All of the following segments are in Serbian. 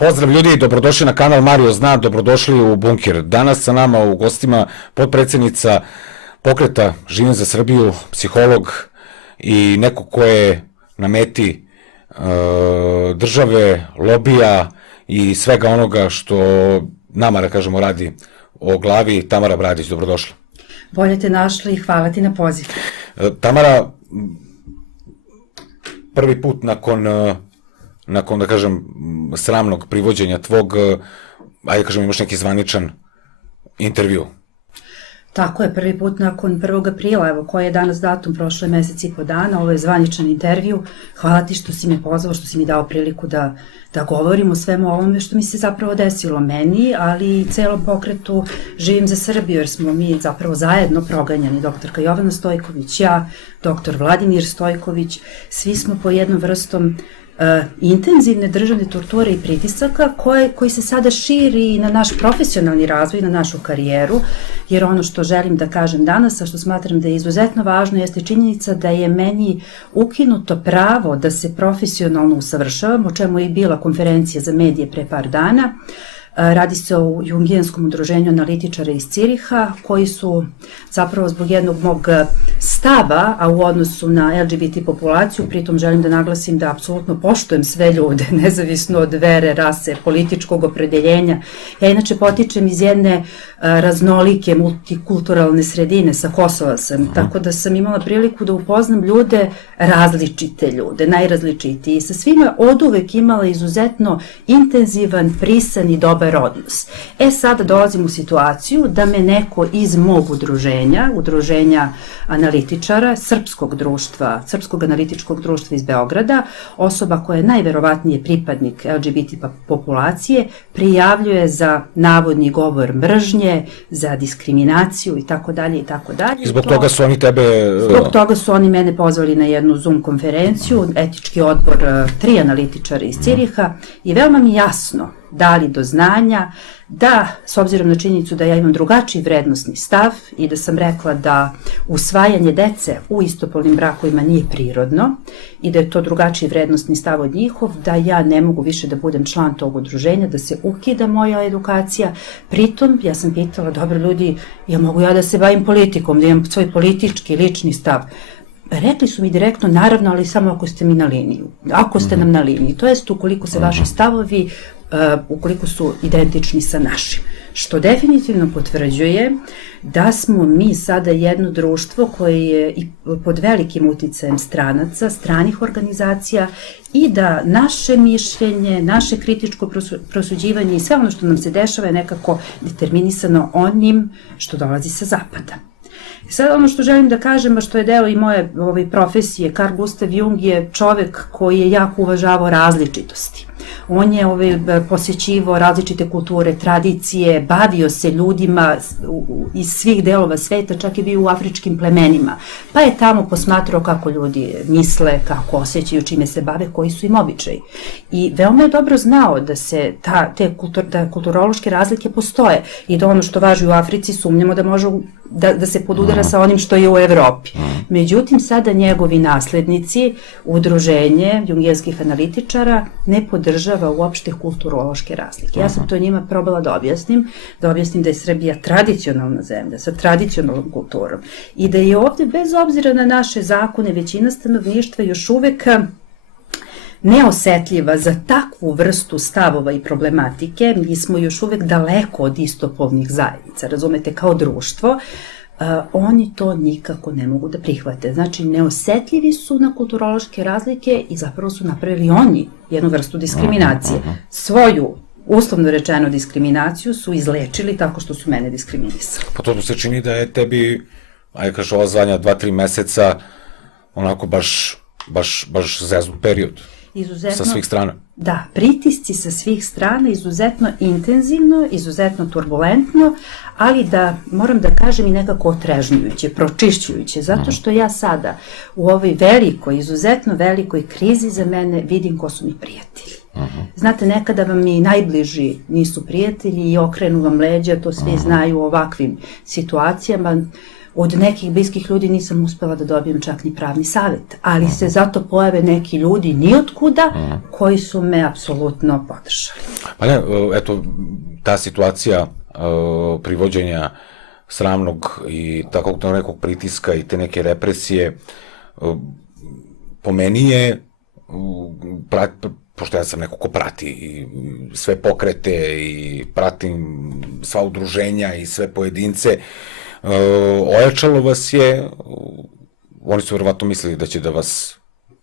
Pozdrav ljudi, dobrodošli na kanal Mario Zna, dobrodošli u Bunker. Danas sa nama u gostima potpredsednica pokreta Živim za Srbiju, psiholog i neko ko je na meti države, lobija i svega onoga što nama, da kažemo, radi o glavi. Tamara Bradić, dobrodošla. Bolje te našli i hvala ti na poziv. Tamara, prvi put nakon, da kažem, sramnog privođenja tvog, ajde kažem, imaš neki zvaničan intervju. Tako je, prvi put nakon 1. aprila, evo koji je danas datum, prošle mesec i po dana, ovo je zvaničan intervju. Hvala ti što si me pozvao, što si mi dao priliku da govorim o svemu ovome što mi se zapravo desilo meni, ali i celom pokretu Živim za Srbiju, jer smo mi zapravo zajedno proganjani, doktorka Jovana Stojković, ja, doktor Vladimir Stojković, svi smo po jednom vrstom intenzivne državne torture i pritisaka koji se sada širi na naš profesionalni razvoj, na našu karijeru, jer ono što želim da kažem danas, a što smatram da je izuzetno važno, jeste činjenica da je meni ukinuto pravo da se profesionalno usavršavam, o čemu je i bila konferencija za medije pre par dana. Radi se o jungijanskom udruženju analitičara iz Ciriha, koji su zapravo zbog jednog mog stava, a u odnosu na LGBT populaciju, pritom želim da naglasim da apsolutno poštujem sve ljude, nezavisno od vere, rase, političkog opredeljenja. Ja inače potičem iz jedne raznolike multikulturalne sredine, sa Kosova sam, tako da sam imala priliku da upoznam ljude, različite ljude, najrazličitiji, i sa svima oduvek imala izuzetno intenzivan, prisan i dobar odnos. Sada dolazim u situaciju da me neko iz mog udruženja analitičara, Srpskog analitičkog društva iz Beograda, osoba koja je najverovatnije pripadnik LGBT populacije, prijavljuje za navodni govor mržnje, za diskriminaciju i tako dalje i tako dalje. Zbog toga su oni tebe... Zbog toga su oni mene pozvali na jednu Zoom konferenciju, etički odbor 3 analitičara iz Ciriha, i veoma mi jasno dali do znanja da, s obzirom na činjenicu da ja imam drugačiji vrednosni stav i da sam rekla da usvajanje dece u istopolnim brakovima nije prirodno i da je to drugačiji vrednosni stav od njihov, da ja ne mogu više da budem član tog udruženja, da se ukida moja edukacija. Pritom, ja sam pitala, dobro ljudi, mogu ja da se bavim politikom, da imam svoj politički, lični stav? Rekli su mi direktno, naravno, ali samo ako ste mi na liniju. Ako ste nam na liniji, to jest ukoliko se vaši stavovi, ukoliko su identični sa našim. Što definitivno potvrđuje da smo mi sada jedno društvo koje je i pod velikim uticajem stranaca, stranih organizacija, i da naše mišljenje, naše kritičko prosuđivanje i sve ono što nam se dešava je nekako determinisano onim što dolazi sa zapada. Sada ono što želim da kažem, a što je deo i moje profesije, Carl Gustav Jung je čovek koji je jako uvažavao različitosti. On je posjećivao različite kulture, tradicije, bavio se ljudima iz svih delova sveta, čak je bio u afričkim plemenima. Pa je tamo posmatrao kako ljudi misle, kako osjećaju, čime se bave, koji su im običaji. I veoma je dobro znao da se da kulturološke razlike postoje i da ono što važi u Africi sumnjamo da može da se podudara sa onim što je u Evropi. Međutim, sada njegovi naslednici, udruženje jungijanskih analitičara, ne podržava uopšte kulturološke razlike. Ja sam to njima probala da objasnim da je Srbija tradicionalna zemlja sa tradicionalnom kulturom i da je ovde, bez obzira na naše zakone, većina stanovništva još uvek neosetljiva za takvu vrstu stavova i problematike. Mi smo još uvek daleko od istopolnih zajednica, razumete, kao društvo. Oni to nikako ne mogu da prihvate. Znači, neosetljivi su na kulturološke razlike i zapravo su napravili oni jednu vrstu diskriminacije. Svoju, uslovno rečeno, diskriminaciju su izlečili tako što su mene diskriminisali. Pa to se čini da je tebi, ajde kažeš, ova zvanja 2-3 meseca onako baš zeznut period. Sa svih strana. Da, pritisci sa svih strana, izuzetno intenzivno, izuzetno turbulentno, ali da, moram da kažem, i nekako otrežnjujuće, pročišćujuće, zato što ja sada u ovoj velikoj, izuzetno velikoj krizi za mene vidim ko su mi prijatelji. Znate, nekada vam i najbliži nisu prijatelji i okrenu vam leđa, to svi znaju u ovakvim situacijama. od nekih bliskih ljudi nisam uspela da dobijem čak ni pravni savjet, ali se zato pojave neki ljudi nijotkuda koji su me apsolutno podržali. Pa ne, eto, ta situacija privođenja sramnog i takvog nekog pritiska i te neke represije, po meni je, pošto ja sam neko ko prati i sve pokrete i pratim sva udruženja i sve pojedince, ojačalo vas je, oni su verovatno mislili da će da vas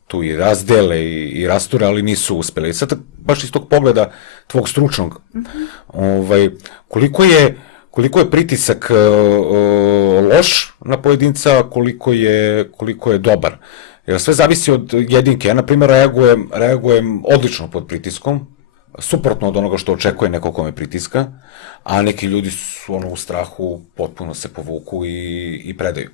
tu i razdele i rasture, ali nisu uspeli. I sad, baš iz tog pogleda tvog stručnog, koliko je pritisak loš na pojedinca, koliko je dobar. Jer sve zavisi od jedinke. Ja, na primjer, reagujem odlično pod pritiskom, suprotno od onoga što očekuje neko kome pritiska, a neki ljudi su u strahu, potpuno se povuku i predaju.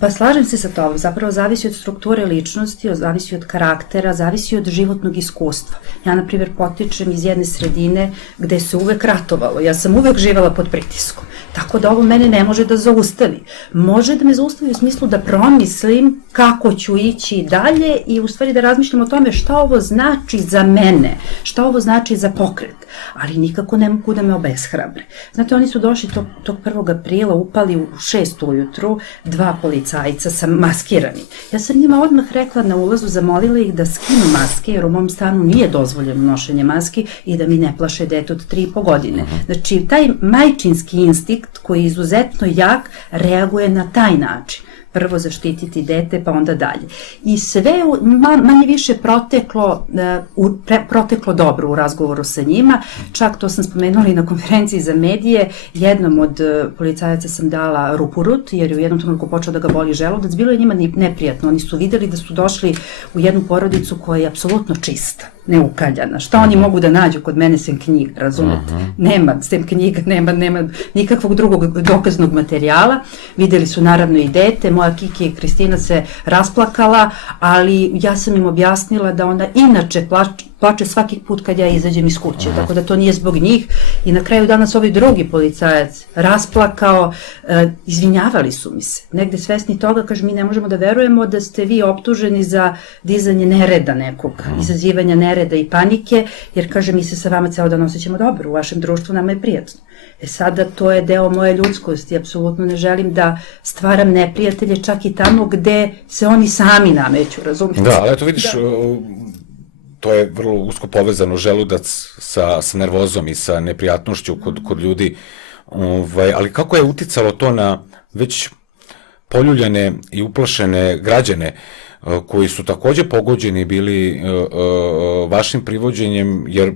Pa slažem se sa tobom, zapravo zavisi od strukture ličnosti, zavisi od karaktera, zavisi od životnog iskustva. Ja, na primjer, potičem iz jedne sredine gde se uvek ratovalo, ja sam uvek živala pod pritiskom, tako da ovo mene ne može da zaustavi. Može da me zaustavi u smislu da promislim kako ću ići dalje i u stvari da razmišljam o tome šta ovo znači za mene, šta ovo znači za pokret, ali nikako ne mogu da me obeshrabre. Znate, oni su došli tog 1. aprila, upali u 6 ujutru, 2 policajca sa maskirani. Ja sam njima odmah rekla na ulazu, zamolila ih da skinu maske, jer u mom stanu nije dozvoljeno nošenje maski i da mi ne plaše dete od 3,5 godine. Znači, taj majčinski instinkt koji je izuzetno jak reaguje na taj način. Prvo zaštititi dete, pa onda dalje. I sve manje više proteklo dobro u razgovoru sa njima, čak to sam spomenula i na konferenciji za medije, jednom od policajaca sam dala rupurut, jer je u jednom trenutku počeo da ga boli želudac, bilo je njima neprijatno, oni su videli da su došli u jednu porodicu koja je apsolutno čista, neukaljana. Šta oni mogu da nađu kod mene sem knjiga, razumete? Nema, sem knjiga, nema nikakvog drugog dokaznog materijala. Videli su naravno i dete, moja Kiki i Kristina se rasplakala, ali ja sam im objasnila da ona inače plače svaki put kad ja izađem iz kuće, tako da to nije zbog njih. I na kraju danas ovaj drugi policajac rasplakao, izvinjavali su mi se. Negde svesni toga, kaže, mi ne možemo da verujemo da ste vi optuženi za dizanje nereda nekog, izazivanja nereda i panike, jer, kaže, mi se sa vama ceo dan osjećamo dobro, u vašem društvu nama je prijatno. Sada to je deo moje ljudskosti, apsolutno ne želim da stvaram neprijatelje čak i tamo gde se oni sami nameću, razumijete? Da, ali eto vidiš, to je vrlo usko povezano, želudac sa nervozom i sa neprijatnošću kod ljudi, ali kako je uticalo to na već poljuljane i uplašene građane koji su takođe pogođeni bili vašim privođenjem, jer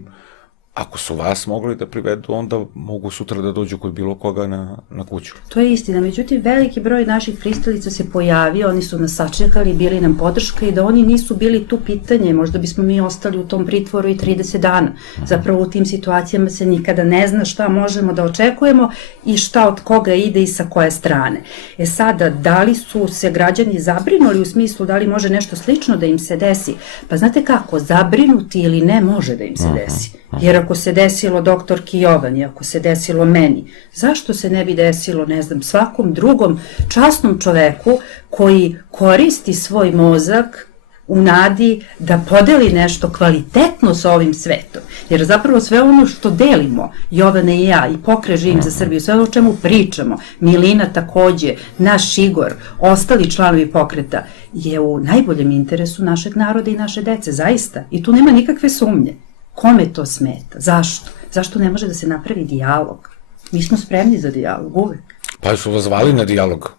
ako su vas mogli da privedu, onda mogu sutra da dođu kod bilo koga na kuću. To je istina, međutim, veliki broj naših pristalica se pojavio, oni su nas sačekali, bili nam podrška i da oni nisu bili tu pitanje, možda bismo mi ostali u tom pritvoru i 30 dana. Zapravo u tim situacijama se nikada ne zna šta možemo da očekujemo i šta od koga ide i sa koje strane. Sada, da li su se građani zabrinuli u smislu da li može nešto slično da im se desi? Pa znate kako, zabrinuti ili ne može da im se desi. Jer ako se desilo doktorki Jovani, ako se desilo meni, zašto se ne bi desilo, ne znam, svakom drugom časnom čoveku koji koristi svoj mozak u nadi da podeli nešto kvalitetno sa ovim svetom. Jer zapravo sve ono što delimo, Jovana i ja, i Pokret Živim za Srbiju, sve ono o čemu pričamo, Milina takođe, naš Igor, ostali članovi pokreta, je u najboljem interesu našeg naroda i naše dece, zaista. I tu nema nikakve sumnje. Kome to smeta? Zašto? Zašto ne može da se napravi dijalog? Mi smo spremni za dijalog, uvek. Pa su vas zvali na dijalog?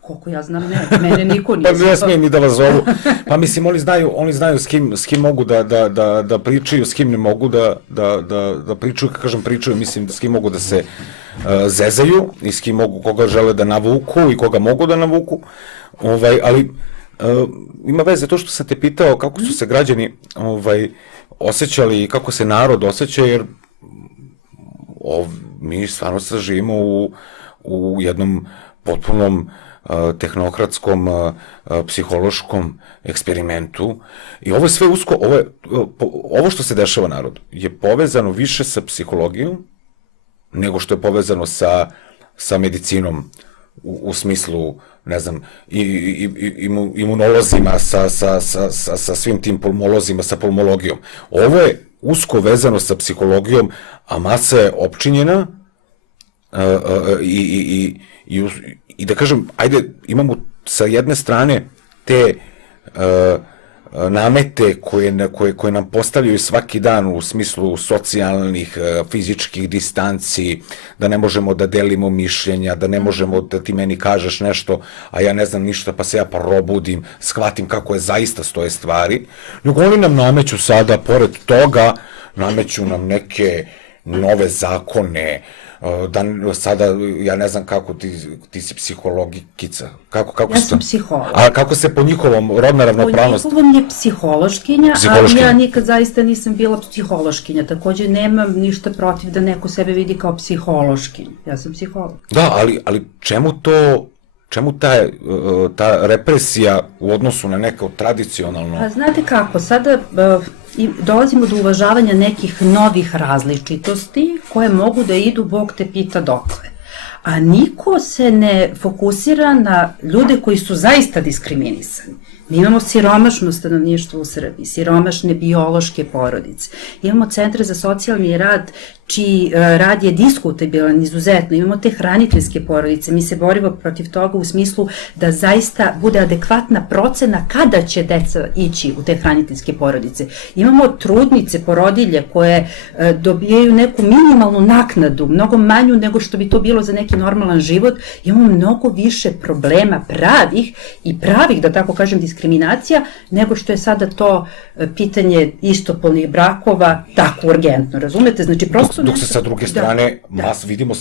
Koliko ja znam, ne. Mene niko nije zvao. Pa ne smijem ni da vas zovu. Pa mislim, oni znaju s kim mogu da pričaju, s kim ne mogu da pričaju, kad kažem pričaju, mislim s kim mogu da se zezaju i s kim mogu, koga žele da navuku i koga mogu da navuku. Ali ima veze to što sam te pitao kako su se građani osjećali i kako se narod osjeća, jer mi stvarno sad živimo u jednom potpunom tehnokratskom, psihološkom eksperimentu i ovo je sve usko, ovo što se dešava narodu je povezano više sa psihologijom nego što je povezano sa medicinom u smislu, ne znam, imunolozima, sa svim tim pulmolozima, sa pulmologijom. Ovo je usko vezano sa psihologijom, a masa je opčinjena i da kažem, ajde, imamo sa jedne strane te namete koje nam postavljaju svaki dan u smislu socijalnih, fizičkih distanci, da ne možemo da delimo mišljenja, da ne možemo da ti meni kažeš nešto, a ja ne znam ništa, pa se ja probudim, shvatim kako je zaista stoje stvari, nego oni nam nameću sada, pored toga, nameću nam neke nove zakone, da sada, ja ne znam kako, ti si psihologikica, Ja sam psiholog. A kako se po njihovom, rodna ravnopravnost? Po njihovom je psihološkinja, ali ja nikad zaista nisam bila psihološkinja, takođe nemam ništa protiv da neko sebe vidi kao psihološkinja, ja sam psiholog. Da, ali čemu ta represija u odnosu na neko tradicionalno? Pa znate kako, sada dolazimo do uvažavanja nekih novih različitosti koje mogu da idu, Bog te pita dokle. A niko se ne fokusira na ljude koji su zaista diskriminisani. Mi imamo siromašno stanovništvo u Srbiji, siromašne biološke porodice. Imamo centre za socijalni rad, čiji rad je diskutabilan izuzetno. Imamo te hraniteljske porodice. Mi se borimo protiv toga u smislu da zaista bude adekvatna procena kada će deca ići u te hraniteljske porodice. Imamo trudnice, porodilje koje dobijaju neku minimalnu naknadu, mnogo manju nego što bi to bilo za neki normalan život. Imamo mnogo više problema pravih, da tako kažem, diskriminacija, nego što je sada to pitanje istopolnih brakova tako urgentno, razumete? Znači, prosto... Dok se sa druge strane vidimo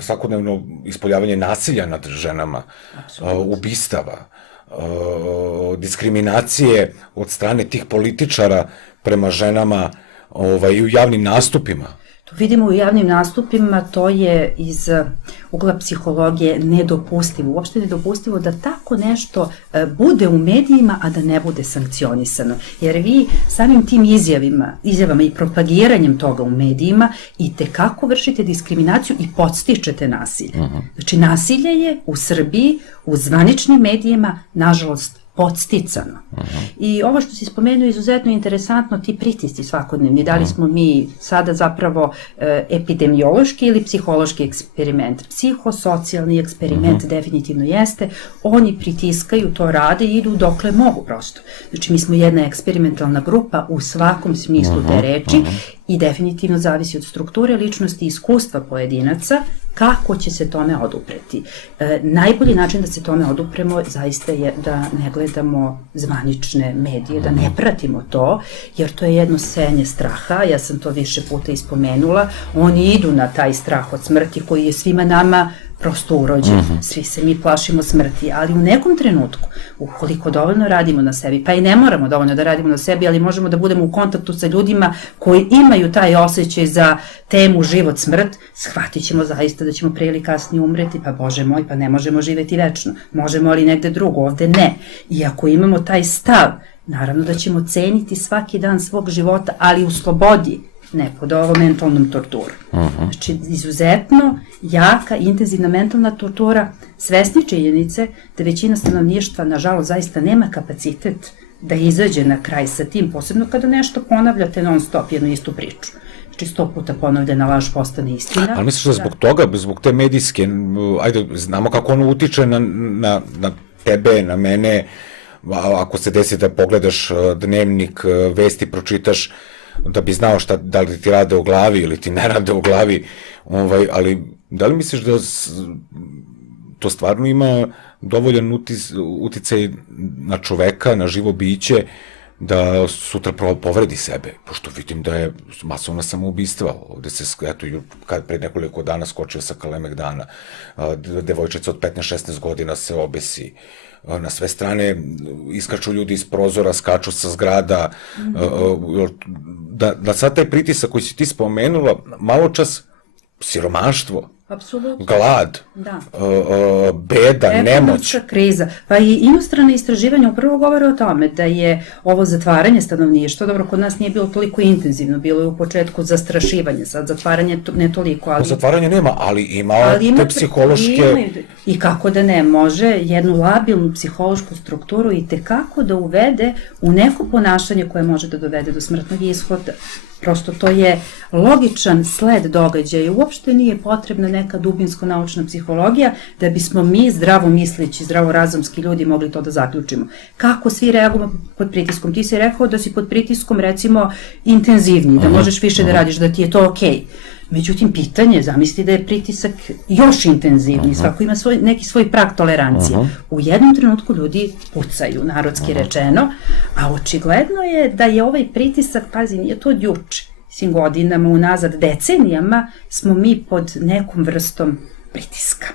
svakodnevno ispoljavanje nasilja nad ženama, ubistava, diskriminacije od strane tih političara prema ženama i u javnim nastupima. To vidimo u javnim nastupima, to je iz ugla psihologije nedopustivo, uopšte nedopustivo da tako nešto bude u medijima, a da ne bude sankcionisano. Jer vi samim tim izjavama i propagiranjem toga u medijima i tekako vršite diskriminaciju i podstičete nasilje. Znači, nasilje je u Srbiji, u zvaničnim medijima, nažalost, podsticano. I ovo što si spomenuo je izuzetno interesantno, ti pritisci svakodnevni, da li smo mi sada zapravo epidemiološki ili psihološki eksperiment. Psihosocijalni eksperiment definitivno jeste, oni pritiskaju, to rade i idu dokle mogu prosto. Znači, mi smo jedna eksperimentalna grupa u svakom smislu te reči i definitivno zavisi od strukture ličnosti i iskustva pojedinaca kako će se tome odupreti. Najbolji način da se tome odupremo zaista je da ne gledamo zvanične medije, da ne pratimo to, jer to je jedno sejanje straha, ja sam to više puta ispomenula, oni idu na taj strah od smrti koji je svima nama prosto urođen, svi se mi plašimo smrti, ali u nekom trenutku, ukoliko dovoljno radimo na sebi, pa i ne moramo dovoljno da radimo na sebi, ali možemo da budemo u kontaktu sa ljudima koji imaju taj osjećaj za temu život, smrt, shvatit ćemo zaista da ćemo pre ili kasnije umreti, pa Bože moj, pa ne možemo živeti večno, možemo ali negde drugo, ovde ne. I ako imamo taj stav, naravno da ćemo ceniti svaki dan svog života, ali u slobodi, ne pod ovom mentalnom torturom. Znači, izuzetno jaka, intenzivna mentalna tortura, svesni činjenice da većina stanovništva, nažalost, zaista nema kapacitet da izađe na kraj sa tim, posebno kada nešto ponavljate non stop, jednu istu priču. Znači, 100 puta ponovljena laž postane istina. Ali misliš da zbog toga, zbog te medijske, ajde, znamo kako ono utiče na tebe, na mene, ako se desi da pogledaš dnevnik, vesti, pročitaš, da bi znao da li ti rade u glavi ili ti ne rade u glavi, ali da li misliš da to stvarno ima dovoljan uticaj na čoveka, na živo biće, da sutra povredi sebe, pošto vidim da je masovna samoubistva, ovde se, eto, kad pre nekoliko dana skočio sa Kalemegdana, devojčica od 15-16 godina se obesi, na sve strane iskaču ljudi iz prozora, skaču sa zgrada, da sad taj pritisak koji si ti spomenula, malo čas siromaštvo, Apsolutno. glad, Da. beda, nemoć. Ekonomska kriza. Pa i inostrane istraživanja upravo govore o tome da je ovo zatvaranje stanovništva, dobro, kod nas nije bilo toliko intenzivno, bilo je u početku zastrašivanje, sad zatvaranje ne toliko, ali... Zatvaranje nema, ali ima te psihološke... I kako da ne, može jednu labilnu psihološku strukturu i tekako da uvede u neko ponašanje koje može da dovede do smrtnog ishoda. Prosto to je logičan sled događaja i uopšte nije potrebna neka dubinsko-naučna psihologija da bismo mi zdravomisleći, zdravorazumski ljudi mogli to da zaključimo. Kako svi reagujemo pod pritiskom? Ti si rekao da si pod pritiskom recimo intenzivniji, da možeš više da radiš, da ti je to okej. Međutim, pitanje, zamisli da je pritisak još intenzivniji, svako ima neki svoj prag tolerancije. U jednom trenutku ljudi pucaju, narodski rečeno, a očigledno je da je ovaj pritisak, pazi, nije to od juče, svim godinama, unazad, decenijama, smo mi pod nekom vrstom pritiska.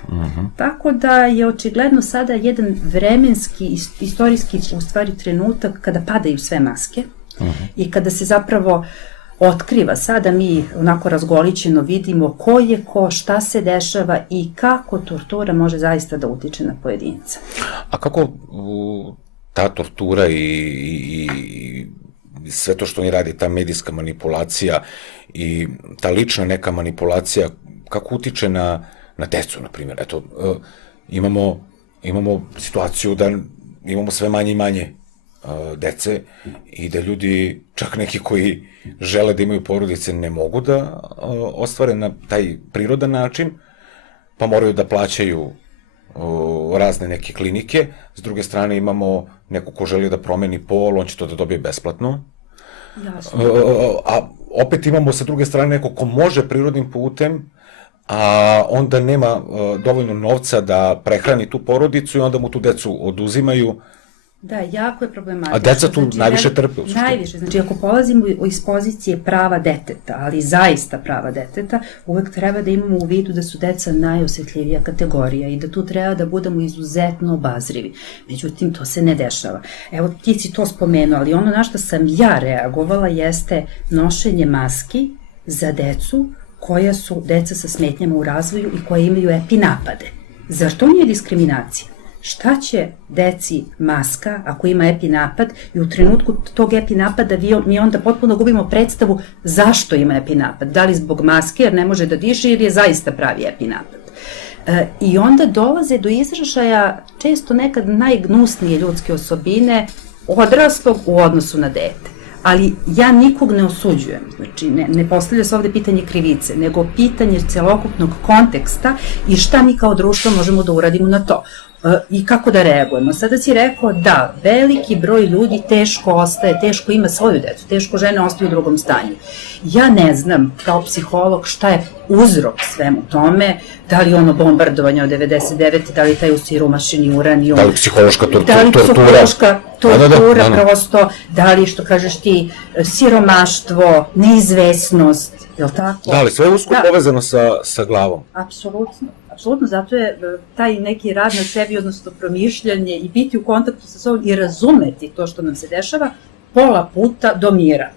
Tako da je očigledno sada jedan vremenski, istorijski, u stvari, trenutak kada padaju sve maske i kada se zapravo otkriva. Sada mi onako razgolićeno vidimo ko je ko, šta se dešava i kako tortura može zaista da utiče na pojedinca. A kako ta tortura i sve to što oni radi, ta medijska manipulacija i ta lična neka manipulacija, kako utiče na decu, na primjer? Eto, imamo situaciju da imamo sve manje i manje dece i da ljudi, čak neki koji žele da imaju porodice, ne mogu da ostvare na taj prirodan način, pa moraju da plaćaju razne neke klinike. S druge strane imamo neko ko želi da promeni pol, on će to da dobije besplatno. Jasno. A opet imamo sa druge strane neko ko može prirodnim putem, a onda nema dovoljno novca da prehrani tu porodicu i onda mu tu decu oduzimaju. Da, jako je problematično. A deca tu najviše trpe u suštini. Najviše, znači ako polazimo iz pozicije prava deteta, ali zaista prava deteta, uvek treba da imamo u vidu da su deca najosetljivija kategorija i da tu treba da budemo izuzetno obazrivi. Međutim, to se ne dešava. Evo, ti si to spomenuo, ali ono na što sam ja reagovala jeste nošenje maski za decu koja su deca sa smetnjama u razvoju i koja imaju epinapade. Zar to nije diskriminacija? Šta će deci maska ako ima epinapad i u trenutku tog epinapada mi onda potpuno gubimo predstavu zašto ima epinapad? Da li zbog maske jer ne može da diše ili je zaista pravi epinapad? I onda dolaze do izražaja često nekad najgnusnije ljudske osobine odraslog u odnosu na dete. Ali ja nikog ne osuđujem, znači ne postavlja se ovde pitanje krivice, nego pitanje celokupnog konteksta i šta mi kao društvo možemo da uradimo na to i kako da reagujemo. Sada si rekao da veliki broj ljudi teško ostaje, teško ima svoju decu, teško žene ostaju u drugom stanju. Ja ne znam kao psiholog šta je uzrok svemu tome, da li ono bombardovanje od 99. da li taj usiromašeni uranijum, da li psihološka tortura, da li psihološka tortura prosto, da li što kažeš ti siromaštvo, neizvesnost, je li tako? Da li sve je usko povezano sa glavom? Apsolutno. Apsolutno, zato je taj neki rad na sebi, odnosno promišljanje i biti u kontaktu sa sobom i razumeti to što nam se dešava, pola puta do mira.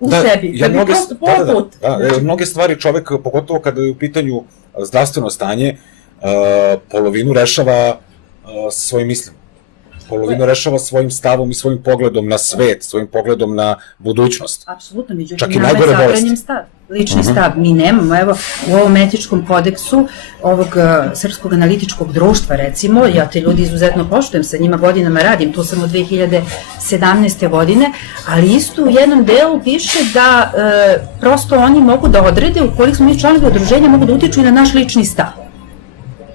U sebi, da bi prosto pola puta. Mnoge stvari čovek, pogotovo kada je u pitanju zdravstveno stanje, polovinu rešava svojim mislima. Polovinu rešava svojim stavom i svojim pogledom na svet, svojim pogledom na budućnost. Apsolutno, međutim, nama je zabranjen stav, lični stav. Mi nemamo, evo, u ovom etičkom kodeksu ovog Srpskog analitičkog društva, recimo, ja te ljudi izuzetno poštujem, sa njima godinama radim, tu sam od 2017. godine, ali isto u jednom delu piše da prosto oni mogu da odrede, ukoliko smo mi članovi udruženja, mogu da utiču i na naš lični stav.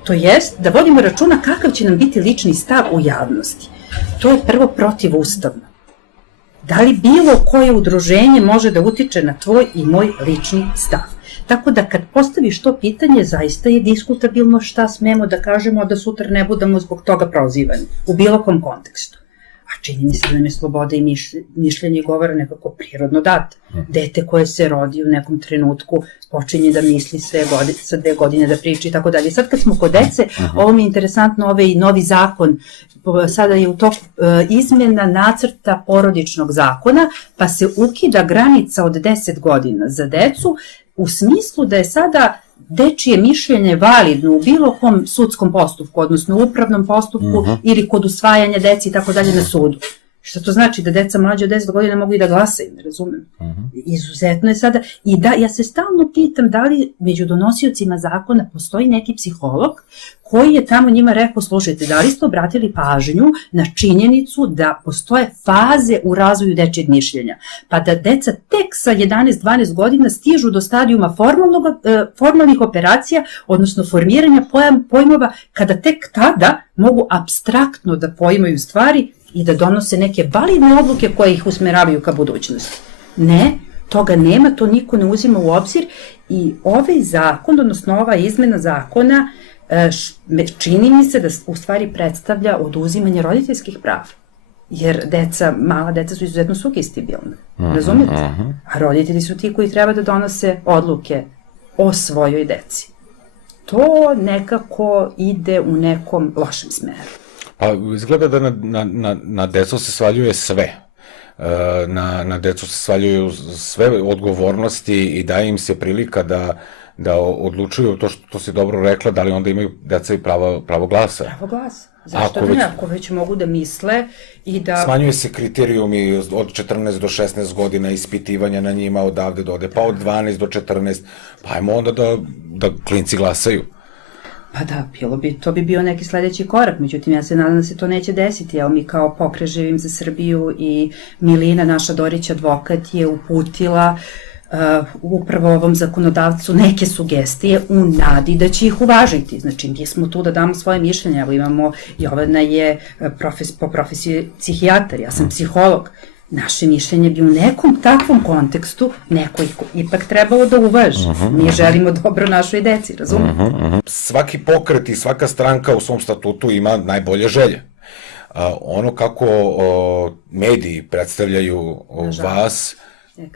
To jest da vodimo računa kakav će nam biti lični stav u javnosti. To je prvo protivustavno. Da li bilo koje udruženje može da utiče na tvoj i moj lični stav? Tako da kad postaviš to pitanje, zaista je diskutabilno šta smemo da kažemo, da sutra ne budemo zbog toga prozivani, u bilo kom kontekstu. A čini mi se da nam je sloboda i mišljenje i govora nekako prirodno data. Dete koje se rodi u nekom trenutku počinje da misli sa 2 godine da priča i tako dalje. Sad kad smo kod dece, ovo mi je interesantno, ovaj novi zakon, sada je u toku izmjena nacrta porodičnog zakona, pa se ukida granica od 10 godina za decu, u smislu da je sada dečije mišljenje validno u bilo kom sudskom postupku, odnosno u upravnom postupku ili kod usvajanja deci i tako dalje na sudu. Što to znači da deca mlađe od 10 godina mogu i da glasaju, ne razumem. Izuzetno je sada, i da, ja se stalno pitam da li među donosiocima zakona postoji neki psiholog koji je tamo njima rekao, slušajte, da li ste obratili pažnju na činjenicu da postoje faze u razvoju dečijeg mišljenja, pa da deca tek sa 11-12 godina stižu do stadijuma formalnih operacija, odnosno formiranja pojmova, kada tek tada mogu apstraktno da poimaju stvari i da donose neke validne odluke koje ih usmeravaju ka budućnosti. Ne, toga nema, to niko ne uzima u obzir i ovaj zakon, odnosno ova izmena zakona, čini mi se da u stvari predstavlja oduzimanje roditeljskih prava. Jer mala deca su izuzetno sugistibilne, razumijete? A roditelji su ti koji treba da donose odluke o svojoj deci. To nekako ide u nekom lošem smeru. Pa izgleda da na decu se svaljuje sve. Na decu se svaljuju sve odgovornosti i daje im se prilika da odlučuju to što si dobro rekla, da li onda imaju deca i pravo glasa. Pravo glasa. Zašto da ne? Ako već mogu da misle i da... Smanjuje se kriterijumi od 14 do 16 godina ispitivanja na njima odavde dode, pa od 12 do 14, pa ajmo onda da klinci glasaju. Pa da, to bi bio neki sledeći korak, međutim ja se nadam da se to neće desiti. Evo mi kao Pokret Živim za Srbiju i Milina, naša Dorić advokat, je uputila upravo ovom zakonodavcu neke sugestije u nadi da će ih uvažiti. Znači, mi smo tu da damo svoje mišljenje. Evo imamo, Jovana je po profesiji psihijatar, ja sam psiholog. Naše mišljenje bi u nekom takvom kontekstu neko ipak trebalo da uvaži. Mi želimo dobro našoj deci, razumijete? Svaki pokret i svaka stranka u svom statutu ima najbolje želje. Ono kako mediji predstavljaju vas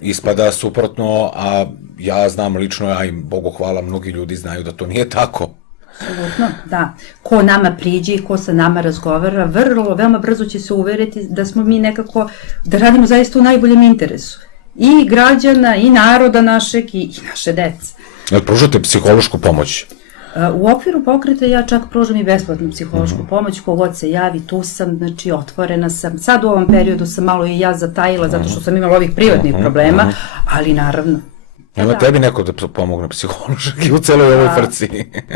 ispada suprotno, a ja znam lično, a i Bogu hvala, mnogi ljudi znaju da to nije tako. Apsolutno, da. Ko nama priđe i ko sa nama razgovara, veoma brzo će se uveriti da smo mi nekako, da radimo zaista u najboljem interesu. I građana, i naroda našeg, i naše dece. Jel pružate psihološku pomoć? U okviru pokreta ja čak pružam i besplatnu psihološku pomoć, kogod se javi, tu sam, znači otvorena sam. Sad u ovom periodu sam malo i ja zatajila zato što sam imala ovih privatnih problema, ali naravno. Nema tebi neko da pomogne psihološki u celoj ovoj frci?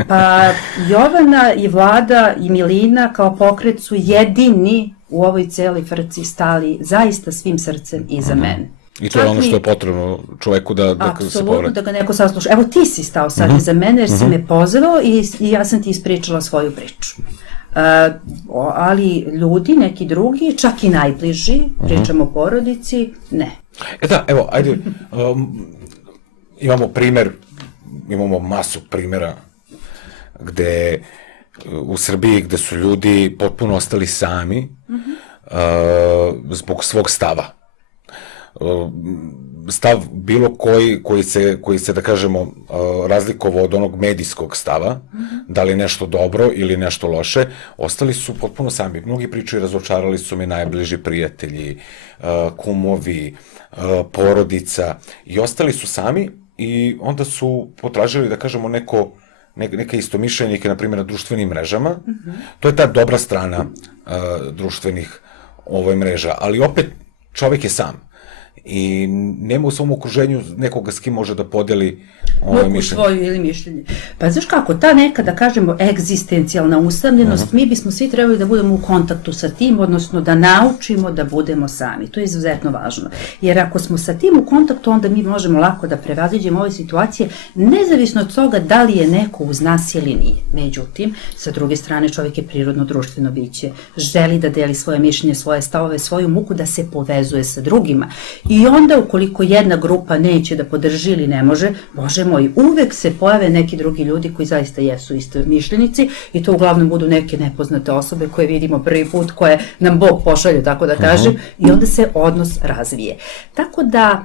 Pa Jovana i Vlada i Milina kao pokret su jedini u ovoj celoj frci stali zaista svim srcem iza mene. I to je ono što je potrebno čoveku da se povrati. Apsolutno, da ga neko sasluša. Evo ti si stao sad iza mene jer si me pozvao i ja sam ti ispričala svoju priču. Ali ljudi, neki drugi, čak i najbliži, pričamo o porodici, ne. Da, evo, ajde, imamo masu primjera gde u Srbiji gde su ljudi potpuno ostali sami zbog svog stava. Stav bilo koji se, da kažemo, razlikovao od onog medijskog stava, da li nešto dobro ili nešto loše, ostali su potpuno sami. Mnogi pričaju, razočarali su me najbliži prijatelji, kumovi, porodica i ostali su sami i onda su potražili, da kažemo, neke istomišljenike, na primjer, na društvenim mrežama. To je ta dobra strana društvenih mreža, ali opet čovek je sam i nema u svom okruženju nekoga s kim može da podeli mišljenje. Svoju ili mišljenje. Pa znaš kako, ta neka, da kažemo, egzistencijalna usamljenost, mi bismo svi trebali da budemo u kontaktu sa tim, odnosno da naučimo da budemo sami. To je izuzetno važno. Jer ako smo sa tim u kontaktu, onda mi možemo lako da prevaziđemo ove situacije, nezavisno od toga da li je neko uz nas ili nije. Međutim, sa druge strane, čovjek je prirodno društveno biće, želi da deli svoje mišljenje, svoje stavove, svoju muku, da se povezuje sa drugima. I onda, ukoliko jedna grupa neće da podrži ili ne može, Bože moj, uvek se pojave neki drugi ljudi koji zaista jesu istomišljenici i to uglavnom budu neke nepoznate osobe koje vidimo prvi put, koje nam Bog pošalje, tako da kažem, i onda se odnos razvije. Tako da,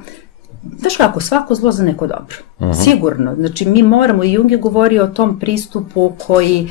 znaš kako, svako zlo za neko dobro. Sigurno. Znači, mi moramo, i Jung je govorio o tom pristupu koji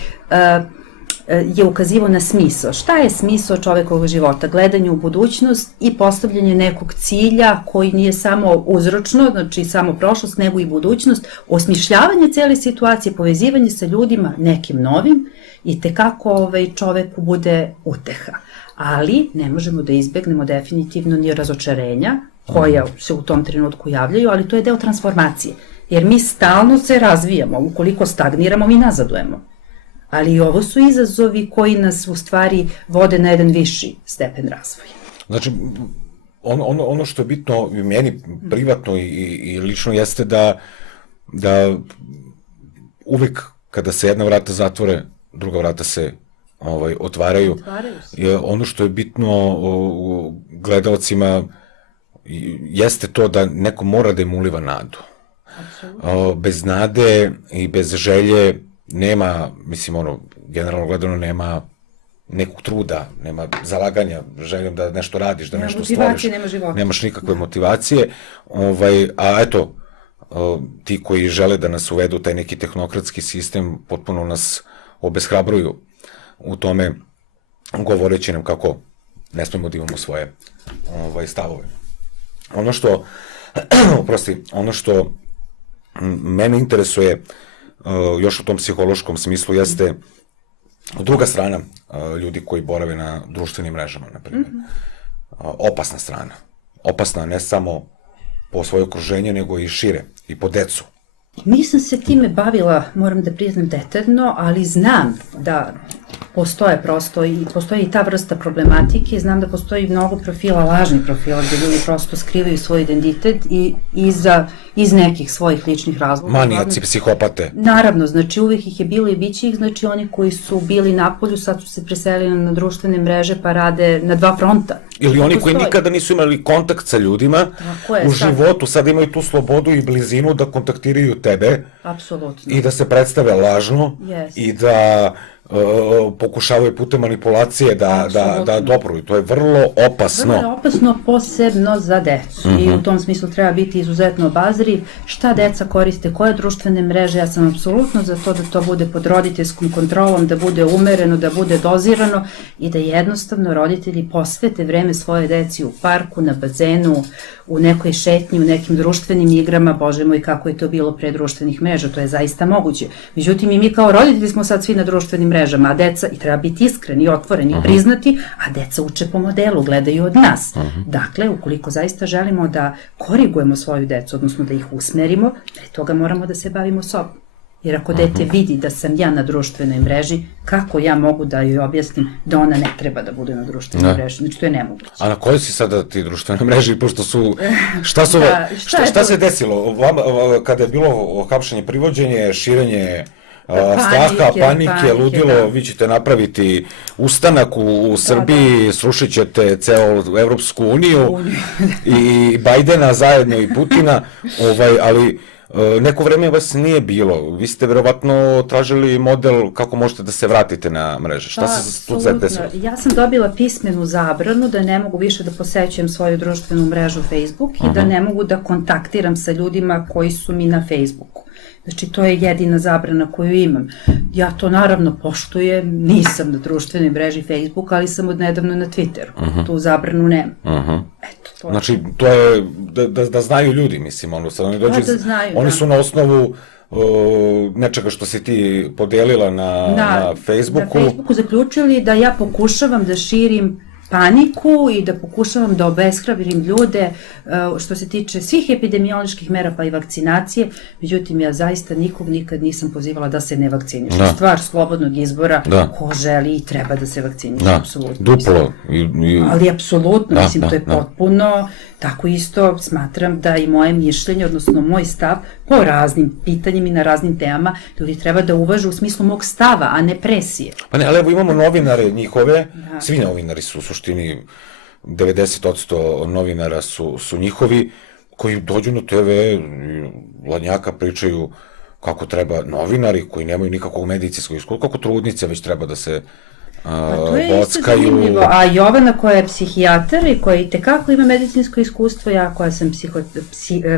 je ukazivao na smisao. Šta je smisao čovekovog života? Gledanje u budućnost i postavljanje nekog cilja koji nije samo uzročno, znači samo prošlost, nego i budućnost, osmišljavanje cele situacije, povezivanje sa ljudima nekim novim i tekako čoveku bude uteha. Ali ne možemo da izbegnemo definitivno ni razočarenja koja se u tom trenutku javljaju, ali to je deo transformacije. Jer mi stalno se razvijamo, ukoliko stagniramo, mi nazadujemo. Ali i ovo su izazovi koji nas u stvari vode na jedan viši stepen razvoja. Znači, ono što je bitno meni privatno i lično jeste da uvek kada se jedna vrata zatvore, druga vrata se otvaraju. Ono što je bitno gledalcima jeste to da neko mora da im uliva nadu. Bez nade i bez želje nema, mislim, generalno gledano nema nekog truda, nema zalaganja, željom da nešto radiš, da nešto stvoriš. Nema života. Nemaš nikakve motivacije, a eto, ti koji žele da nas uvedu taj neki tehnokratski sistem, potpuno nas obeshrabruju u tome, govoreći nam kako ne smemo da imamo svoje stavove. Ono što mene interesuje još u tom psihološkom smislu jeste druga strana ljudi koji borave na društvenim mrežama, na primjer. Opasna strana. Opasna ne samo po svoje okruženje, nego i šire, i po decu. Nisam se time bavila, moram da priznam, detaljno, ali znam da postoji i ta vrsta problematike, znam da postoji mnogo profila, lažnih profila, gde ljudi prosto skrivaju svoj identitet i iz nekih svojih ličnih razloga. Manijaci, psihopate. Naravno, znači uvek ih je bilo i biće ih, znači oni koji su bili napolju, sad su se preselili na društvene mreže pa rade na dva fronta. Ili oni koji nikada nisu imali kontakt sa ljudima u životu, sad imaju tu slobodu i blizinu da kontaktiraju tebe. Apsolutno. I da se predstave lažno i da pokušavaju putem manipulacije da dopruju. To je vrlo opasno. Vrlo je opasno, posebno za decu. I u tom smislu treba biti izuzetno obazriv. Šta deca koriste, koje društvene mreže, ja sam apsolutno za to da to bude pod roditeljskom kontrolom, da bude umereno, da bude dozirano i da jednostavno roditelji posvete vreme svoje deci u parku, na bazenu, u nekoj šetnji, u nekim društvenim igrama. Bože moj, kako je to bilo pre društvenih mreža, to je zaista moguće. Međutim, i mi kao roditelji smo sad svi na društvenim mrežama, a deca, i treba biti iskreni i otvoreni i priznati, a deca uče po modelu, gledaju od nas. Dakle, ukoliko zaista želimo da korigujemo svoju decu, odnosno da ih usmerimo, pre toga moramo da se bavimo sobom. Jer ako dete vidi da sam ja na društvenoj mreži, kako ja mogu da joj objasnim da ona ne treba da bude na društvenoj mreži? Znači, to je nemoguće. A na kojoj si sada ti društvenoj mreži, pošto su... Šta se desilo? Kada je bilo hapšenje, privođenje, širenje straha, panike, ludilo, vi ćete napraviti ustanak u Srbiji, srušit ćete celu Evropsku uniju i Bajdena zajedno i Putina, ali neko vreme vas nije bilo. Vi ste verovatno tražili model kako možete da se vratite na mreže. Šta se tu sad desilo? Ja sam dobila pismenu zabranu da ne mogu više da posećujem svoju društvenu mrežu Facebook i da ne mogu da kontaktiram sa ljudima koji su mi na Facebooku. Znači, to je jedina zabrana koju imam. Ja to naravno poštujem, nisam na društvenoj mreži Facebook, ali sam odnedavno na Twitteru. Tu zabranu nema. Eto, to je. Znači, to je da znaju ljudi, mislim, oni su na osnovu nečega što si ti podelila na Facebooku. Na Facebooku zaključili da ja pokušavam da širim paniku i da pokušavam da obeshrabrim ljude što se tiče svih epidemioloških mera pa i vakcinacije, međutim ja zaista nikog nikad nisam pozivala da se ne vakciniše. Stvar slobodnog izbora, ko želi i treba da se vakciniše, apsolutno. Duplo. Ali apsolutno, mislim, to je potpuno, tako isto smatram da i moje mišljenje, odnosno moj stav po raznim pitanjima i na raznim temama, ljudi treba da uvažu u smislu mog stava, a ne presije. Pa ne, ali evo imamo novinare njihove, svi novinari su u suštini, 90% novinara su njihovi, koji dođu na TV, ladnjaka pričaju kako treba, novinari koji nemaju nikakvog medicinskog iskustva, kako trudnice već treba da se to je isto zanimljivo, a Jovana koja je psihijatar i koja i tekako ima medicinsko iskustvo, ja koja sam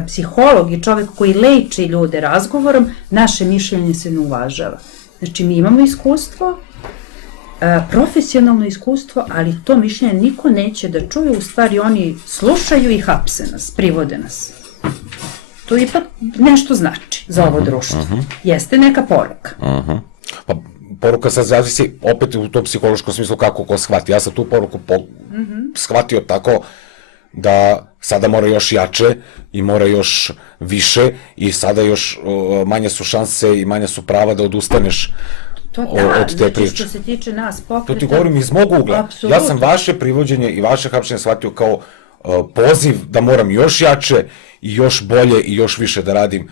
psiholog i čovek koji leči ljude razgovorom, naše mišljenje se ne uvažava. Znači, mi imamo iskustvo profesionalno iskustvo, ali to mišljenje niko neće da čuje, u stvari oni slušaju i hapse nas, privode nas. To ipak nešto znači za ovo društvo. Jeste neka poruka. Pa poruka sad zavisi opet u tom psihološkom smislu kako ko shvati. Ja sam tu poruku shvatio tako da sada mora još jače i mora još više i sada još manje su šanse i manje su prava da odustaneš od te priče. Što se tiče nas pokreta... To ti govorim iz mog ugla. Apsolutno. Ja sam vaše privođenje i vaše hapšenje shvatio kao poziv da moram još jače i još bolje i još više da radim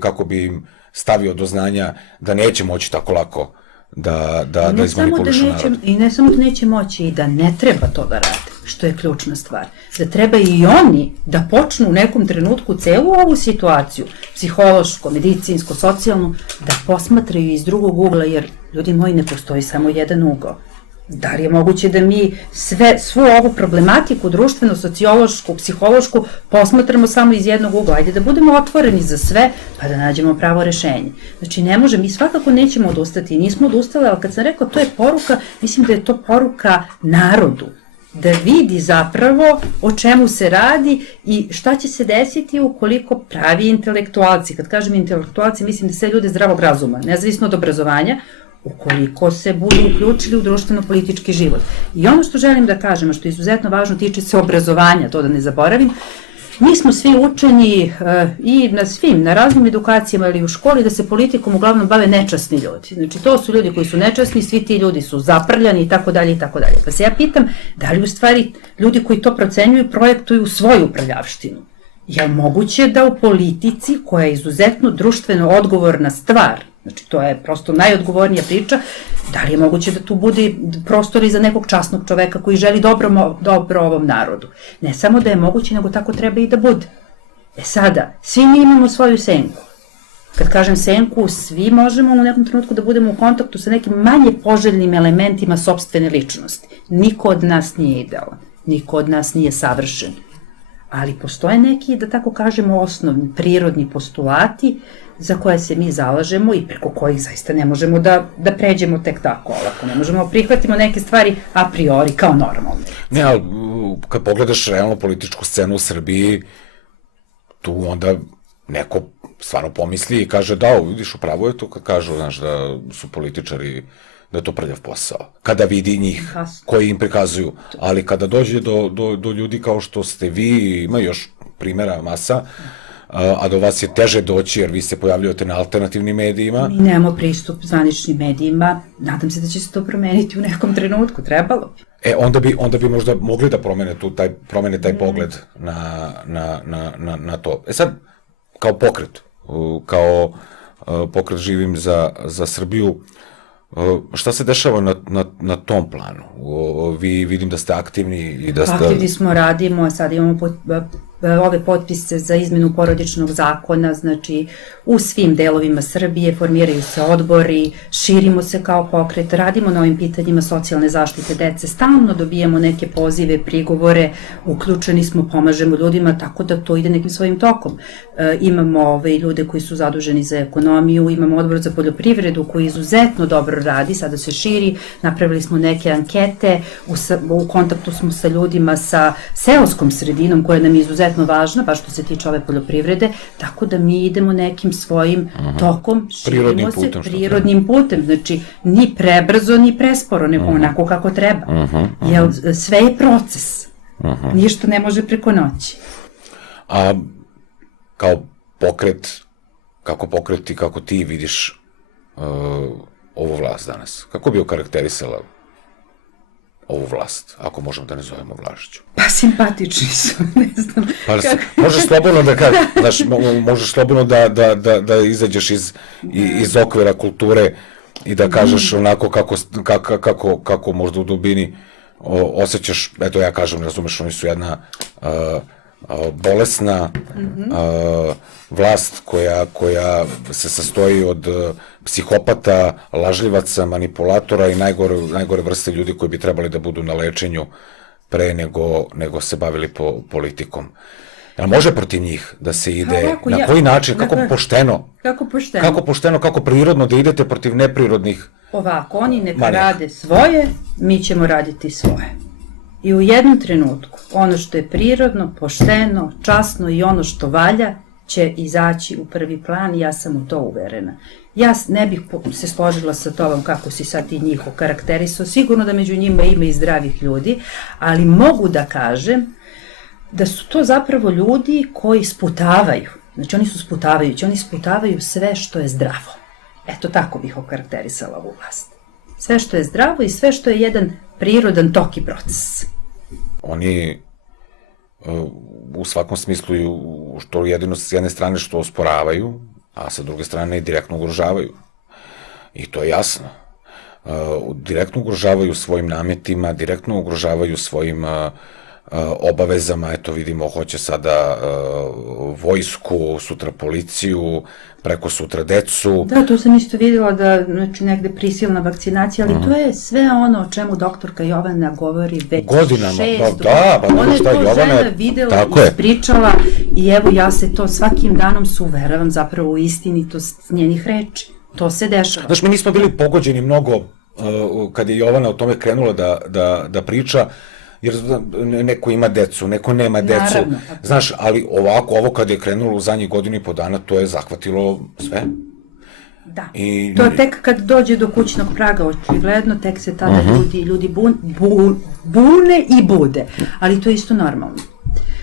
kako bi im stavio do znanja da neće moći tako lako da izmanipulišu narod. I ne samo da neće moći, i da ne treba to da rade, što je ključna stvar. Da treba i oni da počnu u nekom trenutku celu ovu situaciju, psihološko, medicinsko, socijalnu, da posmatraju iz drugog ugla, jer, ljudi moji, ne postoji samo jedan ugao. Da li je moguće da mi svu ovu problematiku, društveno, sociološku, psihološku, posmatramo samo iz jednog ugla? Ajde da budemo otvoreni za sve, pa da nađemo pravo rešenje. Znači, ne može, mi svakako nećemo odustati, nismo odustali, ali kad sam rekao to je poruka, mislim da je to poruka narodu, da vidi zapravo o čemu se radi i šta će se desiti ukoliko pravi intelektualci, kad kažem intelektualci, mislim da sve ljude zdravog razuma, nezavisno od obrazovanja, ukoliko se budu uključili u društveno-politički život. I ono što želim da kažem, a što je izuzetno važno, tiče se obrazovanja, to da ne zaboravim, mi smo svi učeni i na raznim edukacijama ili u školi da se politikom uglavnom bave nečasni ljudi. Znači, to su ljudi koji su nečasni, svi ti ljudi su zaprljani i tako dalje i tako dalje. Pa se ja pitam, da li u stvari ljudi koji to procenjuju projektuju svoju upravljavštinu? Je li moguće da u politici, koja je izuzetno društveno odgovorna stvar, znači to je prosto najodgovornija priča, da li je moguće da tu bude prostor i za nekog časnog čoveka koji želi dobro ovom narodu? Ne samo da je moguće, nego tako treba i da bude. Sada, svi mi imamo svoju senku. Kad kažem senku, svi možemo u nekom trenutku da budemo u kontaktu sa nekim manje poželjnim elementima sopstvene ličnosti. Niko od nas nije idealan, niko od nas nije savršen. Ali postoje neki, da tako kažemo, osnovni, prirodni postulati za koje se mi zalažemo i preko kojih zaista ne možemo da pređemo tek tako olako. Ne možemo prihvatimo neke stvari a priori kao normalne. Ne, ali kad pogledaš realno političku scenu u Srbiji, tu onda neko stvarno pomisli i kaže da, vidiš, upravo je to kad kažu, znaš, da su političari, da je to prljav posao. Kada vidi njih koji im prikazuju, ali kada dođe do ljudi kao što ste vi, ima još primjera masa, a do vas je teže doći jer vi se pojavljujete na alternativnim medijima. Mi nemamo pristup zvaničnim medijima, nadam se da će se to promeniti u nekom trenutku, trebalo bi. Onda bi možda mogli da promene taj pogled na to. Sad, kao pokret Živim za Srbiju, šta se dešava na tom planu? Vi vidim da ste aktivni i da ste... Aktivni smo, radimo, sad imamo ove potpise za izmenu porodičnog zakona, znači u svim delovima Srbije formiraju se odbori, širimo se kao pokret, radimo na ovim pitanjima socijalne zaštite dece, stalno dobijamo neke pozive, prigovore, uključeni smo, pomažemo ljudima, tako da to ide nekim svojim tokom. Imamo ljude koji su zaduženi za ekonomiju, imamo odbor za poljoprivredu koji izuzetno dobro radi, sada se širi, napravili smo neke ankete, u kontaktu smo sa ljudima sa seoskom sredinom koja nam je izuzetno važna, baš što se tiče ove poljoprivrede, tako da mi idemo nekim svojim tokom, širimo se prirodnim putem, znači ni prebrzo, ni presporo, nego onako kako treba. Jer sve je proces, ništa ne može preko noći. A kao pokret, kako ti vidiš ovu vlast danas? Kako bi okarakterisala ovu vlast, ako možemo da ne zovemo vlašću? Pa simpatični su, ne znam. Možeš slobodno da kažeš, znaš, možeš slobodno da izađeš iz okvira kulture i da kažeš onako kako možda u dubini osjećaš, eto ja kažem, razumeš, oni su jedna bolesna vlast koja se sastoji od psihopata, lažljivaca, manipulatora i najgore vrste ljudi koji bi trebali da budu na lečenju pre nego se bavili politikom. Jel može protiv njih da se ide, na koji način, kako pošteno, kako prirodno da idete protiv neprirodnih ovako, oni neka Ma ne. rade svoje, mi ćemo raditi svoje. I u jednom trenutku, ono što je prirodno, pošteno, časno i ono što valja, će izaći u prvi plan i ja sam u to uverena. Ja ne bih se složila sa tobom kako si sad ti njih okarakterisao, sigurno da među njima ima i zdravih ljudi, ali mogu da kažem da su to zapravo ljudi koji sputavaju, znači oni su sputavajući, oni sputavaju sve što je zdravo. Eto tako bih okarakterisala ovu vlast. Sve što je zdravo i sve što je jedan prirodan tok i proces. Oni u svakom smislu, što jedino s jedne strane što osporavaju, a sa druge strane i direktno ugrožavaju. I to je jasno. Direktno ugrožavaju svojim nametima, direktno ugrožavaju svojim obavezama, eto vidimo, hoće sada vojsku, sutra policiju, preko sutra decu. Da, to sam isto videla da, znači, negde prisilna vakcinacija, ali to je sve ono o čemu doktorka Jovana govori već Godinama, 6 da, godina. Ona je šta, to Jovana, žena videla, ispričala i evo ja se to svakim danom suveravam zapravo u istinitost njenih reči. To se dešava. Znaš, mi nismo bili pogođeni mnogo kad je Jovana o tome krenula da priča, jer neko ima decu, neko nema decu. Naravno. Znaš, ali ovako, ovo kad je krenulo u zadnjih godinu i po dana, to je zahvatilo sve. Da, to je tek kad dođe do kućnog praga, očigledno, tek se tada ljudi bune i bude. Ali to je isto normalno.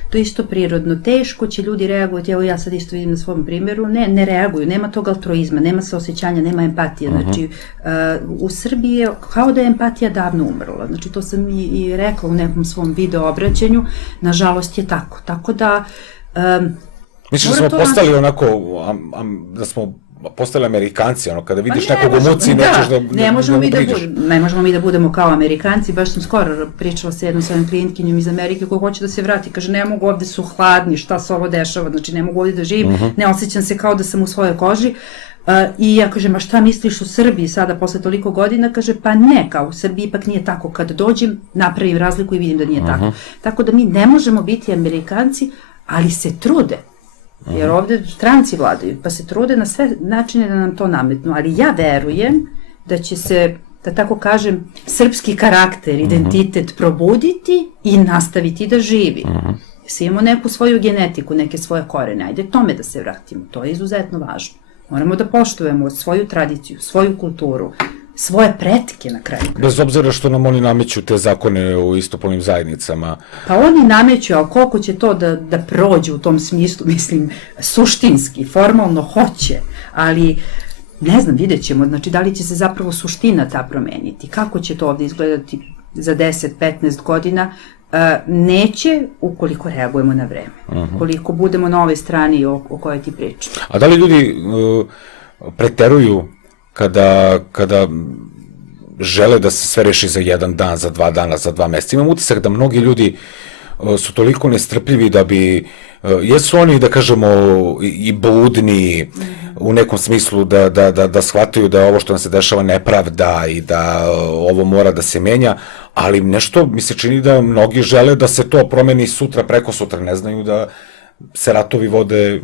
To je isto prirodno. Teško će ljudi reagovati, evo ja sad isto vidim na svom primjeru, ne reaguju, nema tog altruizma, nema saosećanja, nema empatije. Znači, u Srbiji je kao da je empatija davno umrla. Znači, to sam i rekla u nekom svom video obraćanju, nažalost je tako. Tako da... Misliš da smo postali onako, da smo postali Amerikanci, ono, kada vidiš nekog u muci, nećeš da priđeš. Ne možemo mi da budemo kao Amerikanci, baš sam skoro pričala sa jednom svojom klijentkinjom iz Amerike koja hoće da se vrati, kaže ne mogu, ovde su hladni, šta se ovo dešava, znači ne mogu ovde da živim, ne osjećam se kao da sam u svojoj koži. I ja kažem, a šta misliš u Srbiji sada posle toliko godina? Kaže, pa ne, kao u Srbiji ipak nije tako. Kad dođem, napravim razliku i vidim da nije tako. Tako da mi ne možemo biti Amerikanci, ali se trude. Jer ovde stranci vladaju, pa se trude na sve načine da nam to nametnu. Ali ja verujem da će se, da tako kažem, srpski karakter, identitet probuditi i nastaviti da živi. Svi imamo neku svoju genetiku, neke svoje korene. Ajde tome da se vratimo. To je izuzetno važno. Moramo da poštujemo svoju tradiciju, svoju kulturu, svoje pretke na kraju. Bez obzira što nam oni nameću te zakone u istopolnim zajednicama. Pa oni nameću, ali koliko će to da prođe u tom smislu, mislim, suštinski, formalno hoće, ali ne znam, vidjet ćemo, znači da li će se zapravo suština ta promeniti, kako će to ovde izgledati za 10-15 godina, neće ukoliko reagujemo na vreme, ukoliko budemo na ovoj strani o kojoj ti pričam. A da li ljudi preteruju kada žele da se sve reši za jedan dan, za 2 dana, za 2 meseca? Imam utisak da mnogi ljudi su toliko nestrpljivi da bi, jesu oni, da kažemo, i budni u nekom smislu da shvataju da ovo što nam se dešava nepravda i da ovo mora da se menja, ali nešto mi se čini da mnogi žele da se to promeni sutra, preko sutra, ne znaju da se ratovi vode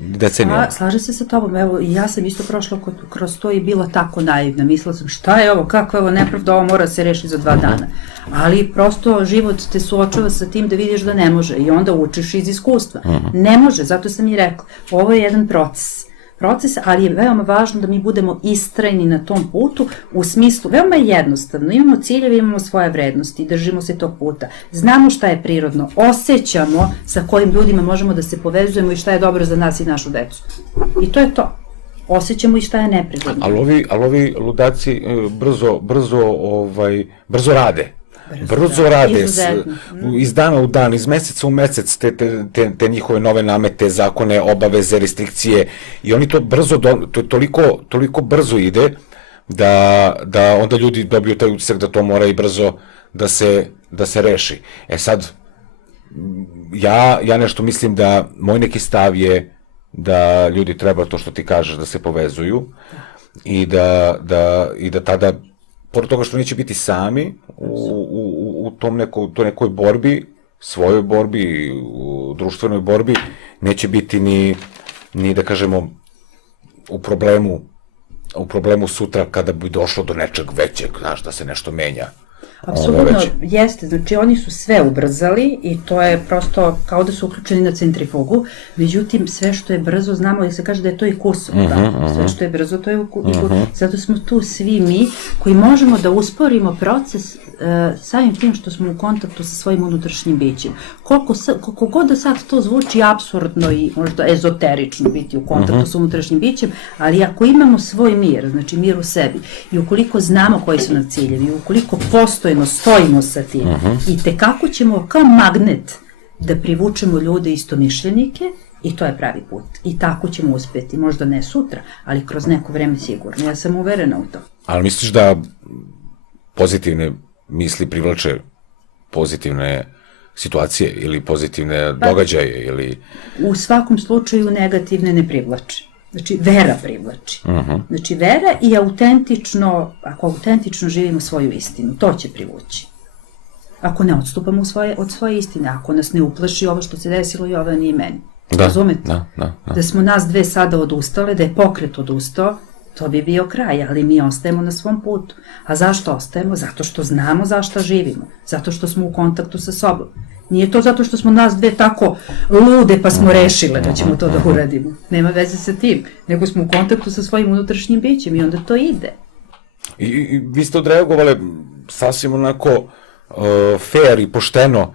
decenijama. Slažem se sa tobom, evo, ja sam isto prošla kroz to i bila tako naivna, mislila sam šta je ovo, kako je ovo nepravda, ovo mora se rešiti za 2 dana, ali prosto život te suočava sa tim da vidiš da ne može i onda učiš iz iskustva. Ne može, zato sam i rekla, ovo je jedan proces, ali je veoma važno da mi budemo istrajni na tom putu, u smislu, veoma je jednostavno, imamo ciljeve, imamo svoje vrednosti, držimo se tog puta, znamo šta je prirodno, osjećamo sa kojim ljudima možemo da se povezujemo i šta je dobro za nas i našu decu. I to je to. Osjećamo i šta je neprirodno. Ali ovi ludaci brzo rade. Brzo rade, iz dana u dan, iz meseca u mesec, te njihove nove namete, zakone, obaveze, restrikcije, i oni to brzo, toliko brzo ide, da onda ljudi dobiju taj utisak da to mora i brzo da se reši. E sad, ja nešto mislim da, moj neki stav je da ljudi treba, to što ti kažeš, da se povezuju i da tada, pored toga što neće biti sami u toj nekoj borbi, svojoj borbi, u društvenoj borbi, neće biti ni da kažemo, u problemu u problemu sutra kada bi došlo do nečeg većeg, znaš, da se nešto menja. Apsolutno, jeste, znači oni su sve ubrzali i to je prosto kao da su uključeni na centrifugu, međutim sve što je brzo, znamo, se kaže da je to i kusom, sve što je brzo to je i kusom, zato smo tu svi mi koji možemo da usporimo proces samim tim što smo u kontaktu sa svojim unutrašnjim bićem. Koliko god da sad to zvuči apsurdno i možda ezoterično biti u kontaktu sa unutrašnjim bićem, ali ako imamo svoj mir, znači mir u sebi, i ukoliko znamo koji su nam ciljevi, i ukoliko postojno stojimo sa tim, i tekako ćemo kao magnet da privučemo ljude istomišljenike, i to je pravi put. I tako ćemo uspeti, možda ne sutra, ali kroz neko vreme sigurno. Ja sam uverena u to. Ali misliš da pozitivne misli privlače pozitivne situacije ili pozitivne događaje ili... U svakom slučaju negativne ne privlače. Znači, vera privlači. Znači, vera i autentično, ako autentično živimo svoju istinu, to će privući. Ako ne odstupamo od svoje istine, ako nas ne uplaši ovo što se desilo i ovo nije meni. Razumete? Da smo nas dve sada odustale, da je pokret odustao, to bi bio kraj, ali mi ostajemo na svom putu. A zašto ostajemo? Zato što znamo zašto živimo. Zato što smo u kontaktu sa sobom. Nije to zato što smo nas dve tako lude pa smo rešile da ćemo to da uradimo. Nema veze sa tim. Nego smo u kontaktu sa svojim unutrašnjim bićem i onda to ide. I vi ste odreagovali sasvim onako fair i pošteno,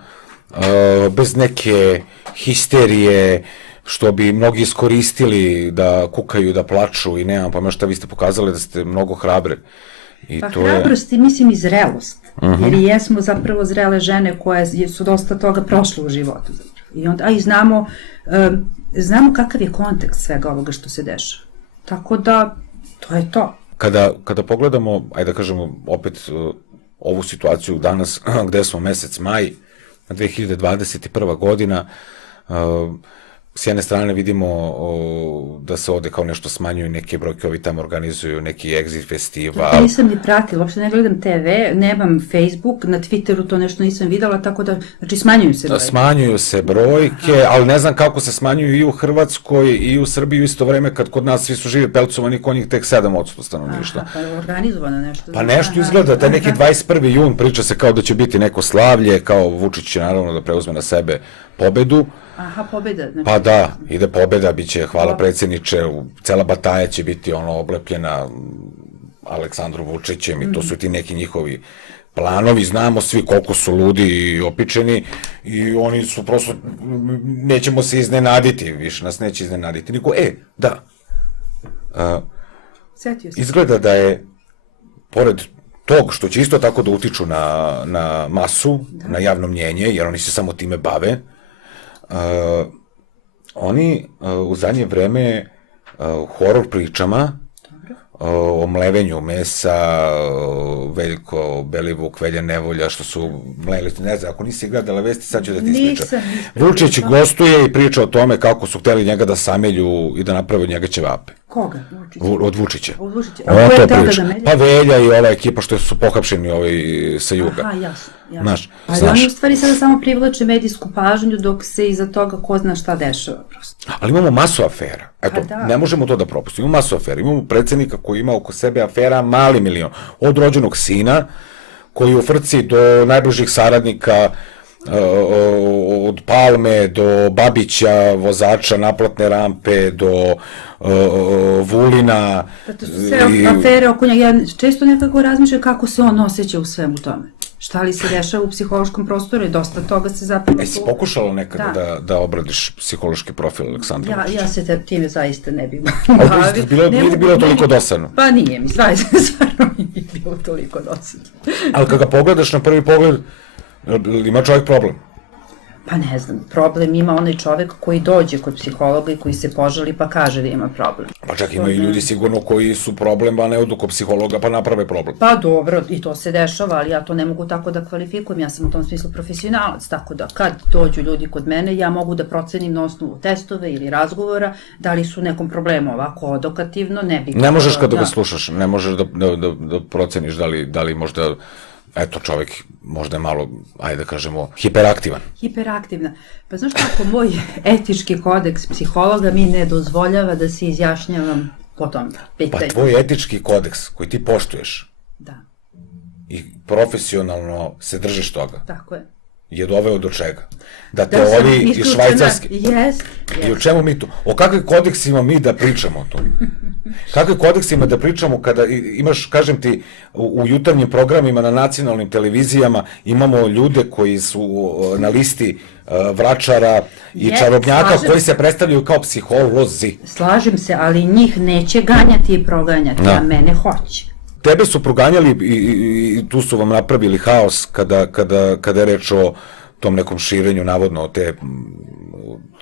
bez neke histerije, što bi mnogi iskoristili da kukaju, da plaču i nemam pa šta, vi ste pokazali da ste mnogo hrabre. Pa hrabrost i mislim i zrelost, jer i jesmo zapravo zrele žene koje su dosta toga prošle u životu. A i znamo kakav je kontekst svega ovoga što se dešava. Tako da, to je to. Kada pogledamo, ajde da kažemo opet ovu situaciju danas, gde smo mesec maj, 2021. godina, s jedne strane vidimo da se ovde kao nešto smanjuju neke brojke, ovi tamo organizuju neki exit festival. Ja nisam ni pratila, uopšte ne gledam TV, nemam Facebook, na Twitteru to nešto nisam videla, tako da, znači smanjuju se brojke. Smanjuju se brojke, ali ne znam kako se smanjuju i u Hrvatskoj i u Srbiji u isto vreme kad kod nas svi su živi pelcovani, kod njih tek 7% stanovništva. Pa je organizovano nešto. Pa nešto izgleda, taj neki 21. jun priča se kao da će biti neko slavlje, kao Vučić će naravno da preuzme na sebe pobedu. Aha, pobeda. Znači... Pa da, ide pobeda, bit će, hvala predsjedniče, cela bataja će biti oblepljena Aleksandru Vučićem i to su ti neki njihovi planovi, znamo svi koliko su ludi i opičeni i oni su prosto, nećemo se iznenaditi, više nas neće iznenaditi. Niko, da, izgleda da je, pored tog što će isto tako da utiču na masu, na javno mnjenje, jer oni se samo time bave, oni u zadnje vreme horor pričama o mlevenju mesa, Veljko Belivuk, Velja Nevolja, što su mleli, ne znam, ako nisi gledala vesti, sad ću da ti ispričam. Vučić gostuje i priča o tome kako su hteli njega da samelju i da naprave od njega ćevape. Koga? Od Vučića. Od Vučića. On to priča. Pa Velja i ova ekipa što su pohapšeni sa juga. Aha, jasno. Ali oni u stvari sada samo privlače medijsku pažnju dok se iza toga ko zna šta dešava prosto. Ali imamo masu afera. Eto, ne možemo to da propustimo. Imamo masu afera. Imamo predsjednika koji ima oko sebe afera mali milion. Od rođenog sina koji u frci do najbližih saradnika, od Palme do Babića, vozača naplatne rampe, do Vulina. To su sve afere oko njega. Ja često nekako razmišljam kako se on osjeća u svemu tome. Šta li se dešava u psihološkom prostoru i dosta toga se zapravo... Si pokušala nekada da obradiš psihološki profil Aleksandra Vučića? Ja se time zaista ne bih Nije bilo toliko dosadno? Pa nije mi, stvarno mi nije bilo toliko dosadno. Ali kada ga pogledaš na prvi pogled, ima čovjek problem? Pa ne znam, problem ima onaj čovek koji dođe kod psihologa i koji se požali pa kaže da ima problem. Pa čak ima i ljudi sigurno koji su problem, a ne odu kod psihologa pa naprave problem. Pa dobro, i to se dešava, ali ja to ne mogu tako da kvalifikujem, ja sam u tom smislu profesionalac, tako da kad dođu ljudi kod mene, ja mogu da procenim na osnovu testove ili razgovora da li su nekom problemu ovako odokativno, ne bih... Ne možeš kada ga slušaš, ne možeš da proceniš da li možda... Eto, čovjek možda je malo, ajde da kažemo, hiperaktivan. Hiperaktivna. Pa znaš kako, moj etički kodeks psihologa mi ne dozvoljava da se izjašnjavam po tom Pa pitanju. tvoj etički kodeks koji ti poštuješ Da, i profesionalno se držiš toga, tako je. je doveo do čega? Da te Da sam ovi iz isključena, Švajcarske... jest. I o čemu mi tu? O kakvim kodeksima mi da pričamo tu? Kakvim kodeksima da pričamo kada imaš, kažem ti, u jutarnjim programima na nacionalnim televizijama imamo ljude koji su na listi vračara i čarobnjaka slažem koji se. se predstavljaju kao psiholozi. Slažem se, ali njih neće ganjati i proganjati, Da. a mene hoće. Tebe su proganjali i tu su vam napravili haos kada je reč o tom nekom širenju navodno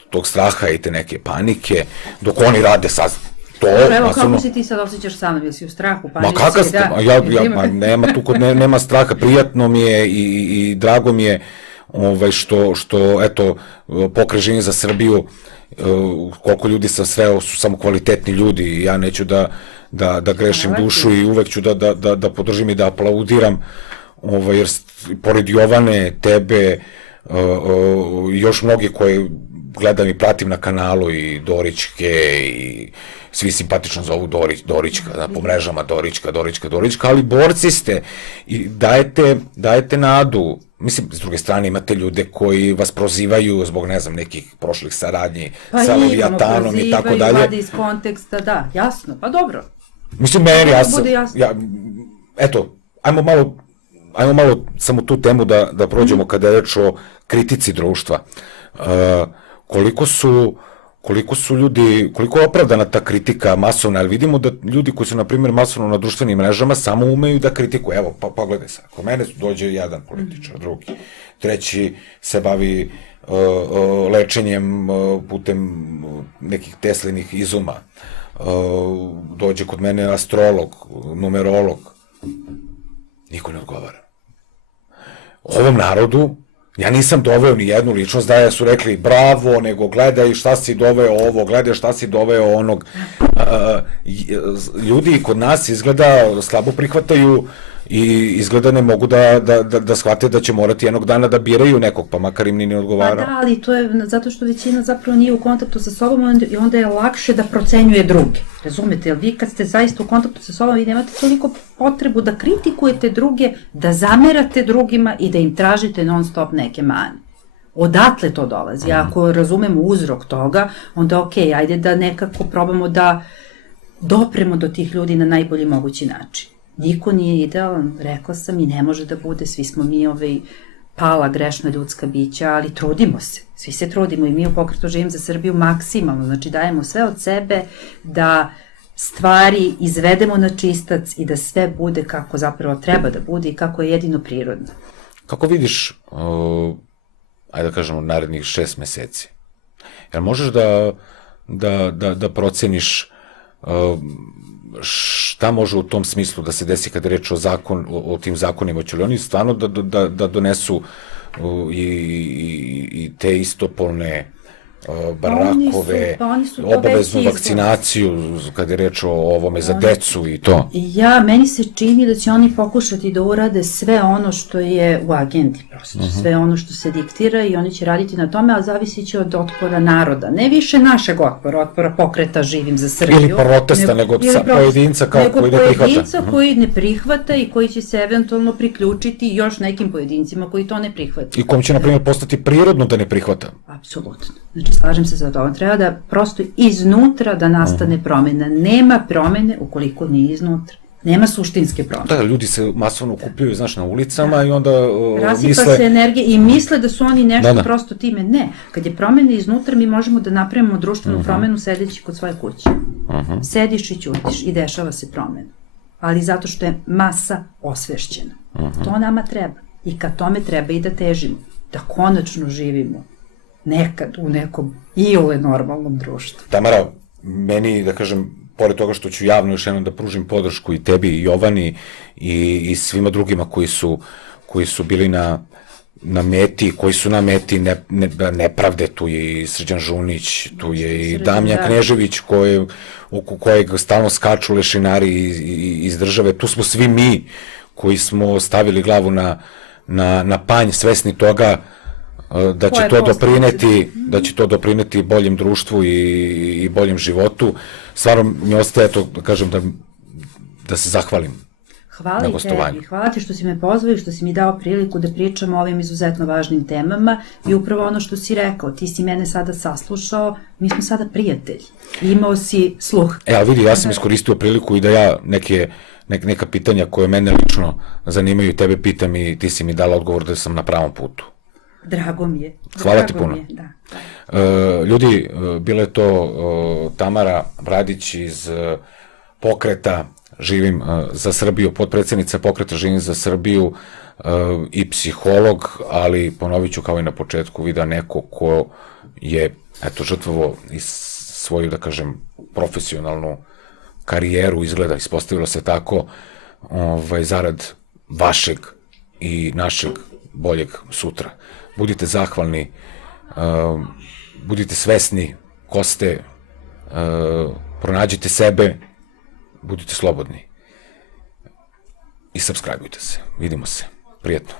tog straha i te neke panike, dok oni rade sad to. Dobro, evo masovno. kako se ti sad osjećaš sa mnom, jesi u strahu, Ma panici? kakav ste, Da. nema tu nema straha, prijatno mi je i drago mi je što eto, Pokret Živim za Srbiju, koliko ljudi sam sreo su samo kvalitetni ljudi i ja neću da grešim dušu i uvek ću da podržim i da aplaudiram, jer pored Jovane, tebe, još mnogi koje gledam i pratim na kanalu i Dorićke i svi simpatično zovu Dorićka, po mrežama Dorićka, ali borci ste i dajete nadu. Mislim, s druge strane imate ljude koji vas prozivaju zbog, ne znam, nekih prošlih saradnji sa Leviatanom i tako dalje. Vadi iz konteksta, da, jasno, pa dobro. Mislim, meni, Bude jasno. eto, ajmo malo samo tu temu da prođemo kada je reč o kritici društva. Koliko su ljudi, koliko je opravdana ta kritika masovna, ali vidimo da ljudi koji su, na primjer, masovno na društvenim mrežama samo umeju da kritikuju. Evo, pa pogledaj sad, ako mene dođe jedan političar, drugi, treći se bavi lečenjem putem nekih Teslinih izuma, dođe kod mene astrolog, numerolog, niko ne odgovara. Ovom narodu ja nisam doveo ni jednu ličnost da su rekli bravo, nego gledaj šta si doveo ovo, gledaj šta si doveo onog. Ljudi kod nas izgleda slabo prihvataju i izgleda ne mogu da shvate da će morati jednog dana da biraju nekog, pa makar im ni ne odgovara. Pa da, ali to je zato što većina zapravo nije u kontaktu sa sobom i onda je lakše da procenjuje druge. Razumete, jer vi kad ste zaista u kontaktu sa sobom, vi nemate toliko potrebu da kritikujete druge, da zamerate drugima i da im tražite non stop neke mane. Odatle to dolazi. Ako razumemo uzrok toga, onda okej, ajde da nekako probamo da dopremo do tih ljudi na najbolji mogući način. Niko nije idealan, rekla sam, i ne može da bude, svi smo mi pala grešna ljudska bića, ali trudimo se, svi se trudimo i mi u Pokretu Živim za Srbiju maksimalno, znači dajemo sve od sebe da stvari izvedemo na čistac i da sve bude kako zapravo treba da bude i kako je jedino prirodno. Kako vidiš, ajde da kažemo, narednih 6 meseci? Jel možeš da proceniš šta može u tom smislu da se desi kada je reč o tim zakonima? Će li oni stvarno da donesu i te istopolne brakove, obaveznu vakcinaciju kada je reč o ovome za decu i to? Meni se čini da će oni pokušati da urade sve ono što je u agendi, prosto, sve ono što se diktira i oni će raditi na tome, a zavisit će od otpora naroda. Ne više našeg otpora Pokreta Živim za Srbiju. Ili protesta, nego pojedinca koji ne prihvata. Pojedinca koji ne prihvata i koji će se eventualno priključiti još nekim pojedincima koji to ne prihvata. I kom će, na primjer, postati prirodno da ne prihvata. Apsolutno. Znači, slažem se za to. Treba da prosto iznutra da nastane promena. Nema promene ukoliko nije iznutra. Nema suštinske promene. Da, ljudi se masovno okupljaju, znaš, na ulicama i onda rasipa misle... se energija i misle da su oni nešto prosto time. Ne. Kad je promena iznutra, mi možemo da napravimo društvenu promenu sedeći kod svoje kuće. Sediš i ćutiš i dešava se promena. Ali zato što je masa osvešćena. To nama treba. I ka tome treba i da težimo. Da konačno živimo nekad u nekom iole normalnom društvu. Tamara, meni, da kažem, pored toga što ću javno još jednom da pružim podršku i tebi, i Jovani, i svima drugima koji su bili na meti, koji su na meti nepravde, tu je i Srđan Žunić, tu je i Damjan Knežević, oko kojeg stalno skaču lešinari iz države, tu smo svi mi koji smo stavili glavu na panj, svesni toga da će Koje to posledice? doprineti, da će to doprineti boljem društvu i boljem životu. Stvarno mi ostaje to, da kažem, da se zahvalim na Hvala i gostovanju. tebi, hvala ti što si me pozvao i što si mi dao priliku da pričam o ovim izuzetno važnim temama i upravo ono što si rekao, ti si mene sada saslušao, mi smo sada prijatelji, imao si sluh. Ali vidi, ja sam iskoristio priliku i da ja neka pitanja koje mene lično zanimaju, tebe pitam i ti si mi dala odgovor da sam na pravom putu. Drago mi je. Hvala ti Drago puno. mi je, da. Ljudi, bila je to Tamara Bradić iz pokreta Živim za Srbiju, potpredsednica pokreta Živim za Srbiju i psiholog, ali ponovit ću kao i na početku, vida neko ko je žrtvovo i svoju, da kažem, profesionalnu karijeru, izgleda, ispostavilo se tako, zarad vašeg i našeg boljeg sutra. Budite zahvalni, budite svesni ko ste, pronađite sebe, budite slobodni i subscribeujte se. Vidimo se. Prijetno.